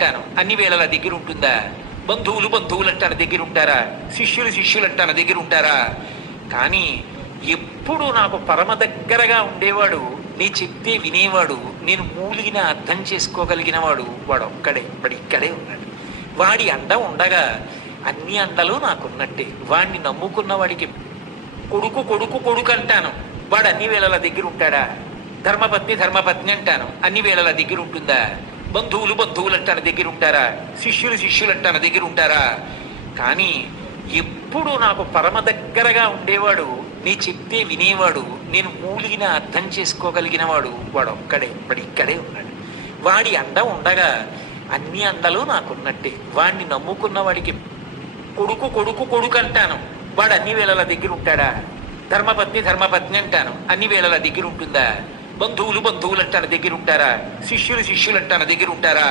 అంటాను, అన్ని వేళల దగ్గర ఉంటుందా? బంధువులు బంధువులు అంటాను, దగ్గర ఉంటారా? శిష్యులు శిష్యులు అంటాను, దగ్గర ఉంటారా? కానీ ఎప్పుడు నాకు పరమ దగ్గరగా ఉండేవాడు, నీ చెప్తే వినేవాడు, నేను మూలిగిన అర్థం చేసుకోగలిగిన వాడు ఒక్కడే, వాడు ఇక్కడే ఉన్నాడు. వాడి అండ ఉండగా అన్ని అండలు నాకున్నట్టే. వాడిని నమ్ముకున్న వాడికి కొడుకు కొడుకు కొడుకు అంటాను, వాడు అన్ని వేళల దగ్గర ఉంటాడా? ధర్మపత్ని ధర్మపత్ని అంటాను, అన్ని వేళల దగ్గర ఉంటుందా? బంధువులు బంధువులు అంటాను, దగ్గర ఉంటారా? శిష్యులు శిష్యులు అంటాను, దగ్గర ఉంటారా? కానీ ఎప్పుడు నాకు పరమ దగ్గరగా ఉండేవాడు, నీ చెప్తే వినేవాడు, నేను మూలిగిన అర్థం చేసుకోగలిగిన వాడు ఒక్కడే, వాడు ఇక్కడే ఉన్నాడు. వాడి అండ ఉండగా అన్ని అండలు నాకున్నట్టే. వాడిని నమ్ముకున్న వాడికి కొడుకు కొడుకు కొడుకు అంటాను, వాడు అన్ని వేళల దగ్గర ఉంటాడా? ధర్మపత్ని ధర్మపత్ని అంటాను, అన్ని వేళల దగ్గర ఉంటుందా? బంధువులు బంధువులు అంటాను, దగ్గర ఉంటారా? శిష్యులు శిష్యులు అంటాను, దగ్గర ఉంటారా?